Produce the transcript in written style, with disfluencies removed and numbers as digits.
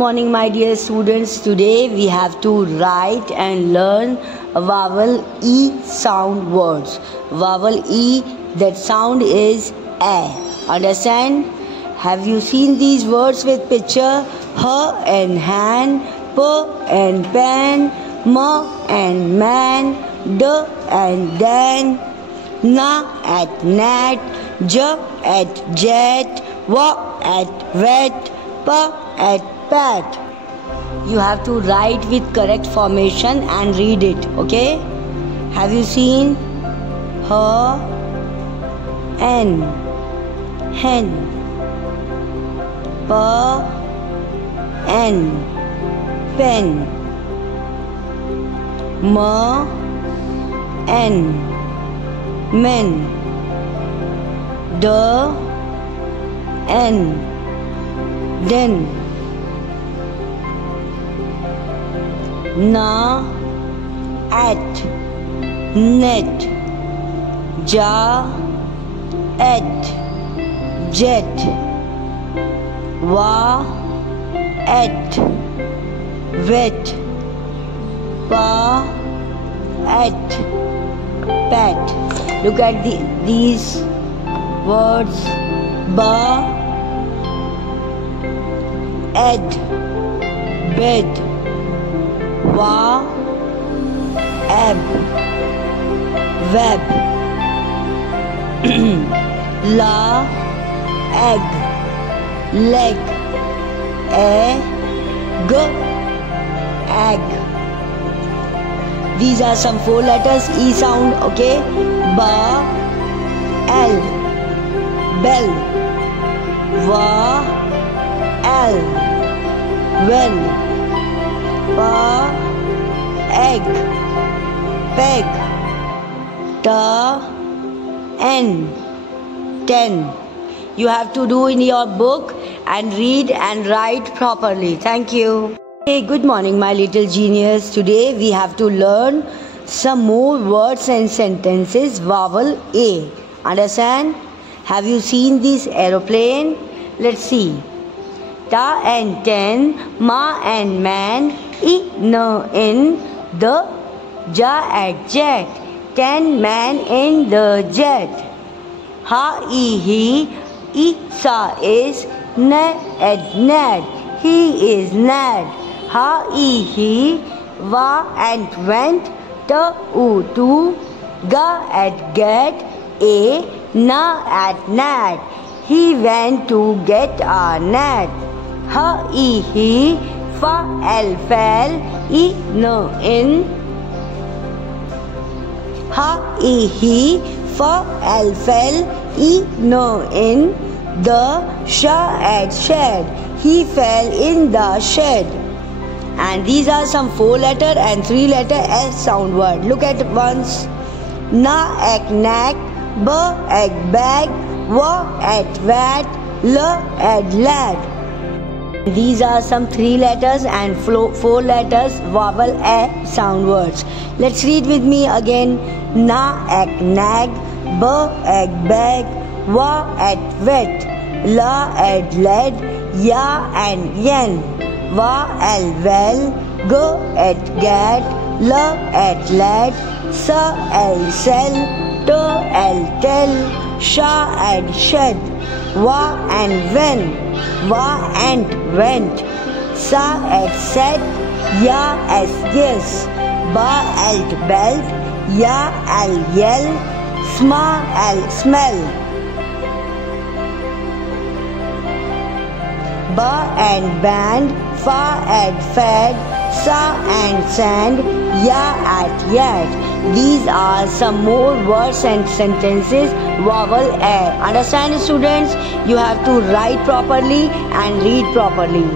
Morning, my dear students. Today we have to write and learn vowel E sound words. Vowel E, that sound is A. Understand? Have you seen these words with picture? H and hand, P and pen, M and man, D and dan, N at nat, J at jet, W at wet, P at pat. You have to write with correct formation and read it, okay? Have you seen? H, N, hen, P, N, pen, M, N, men, D, N, den, Na at net, Ja at jet, Wa at wet, Pa at pat. Look at these words. Ba ed bed, Wa ab web, La egg leg, Egg egg. These are some 4 letters E sound, okay? Ba L bell, Wa L well, Pa egg peg, Ta N ten. You have to do in your book and read and write properly. Thank you. Hey, good morning, my little genius. Today we have to learn some more words and sentences. Vowel A. Understand? Have you seen this aeroplane? Let's see. Ta and ten, ma and man, I no in the, ja at jet, 10 man in the jet. Ha I he, sa is, na at nad, he is nad. Ha I he, wa and went, ta u to, ga at get, a na at nat, he went to get a nat. Ha I he, fa el fell, I no in. Ha I he, fa el fell, I no in the, sha at shed, he fell in the shed. And these are some 4 letter and 3 letter S sound word. Look at once. Na at knack, b at bag, wa at wat, l at lad. These are some 3 letters and 4 letters vowel A sound words. Let's read with me again. Na at nag, b at bag, wa at wet, la at led, ya and yen, wa al well, go at get, l at lad, sa al sell, to al tell, sha at shed, wa and when, wa and went, sa at set, ya as yes, ba at belt, ya al yell, sma al smell. Ba and band, fa at fed, sa and sand, ya at yet. These are some more words and sentences. Vowel A. Understand, students? You have to write properly and read properly.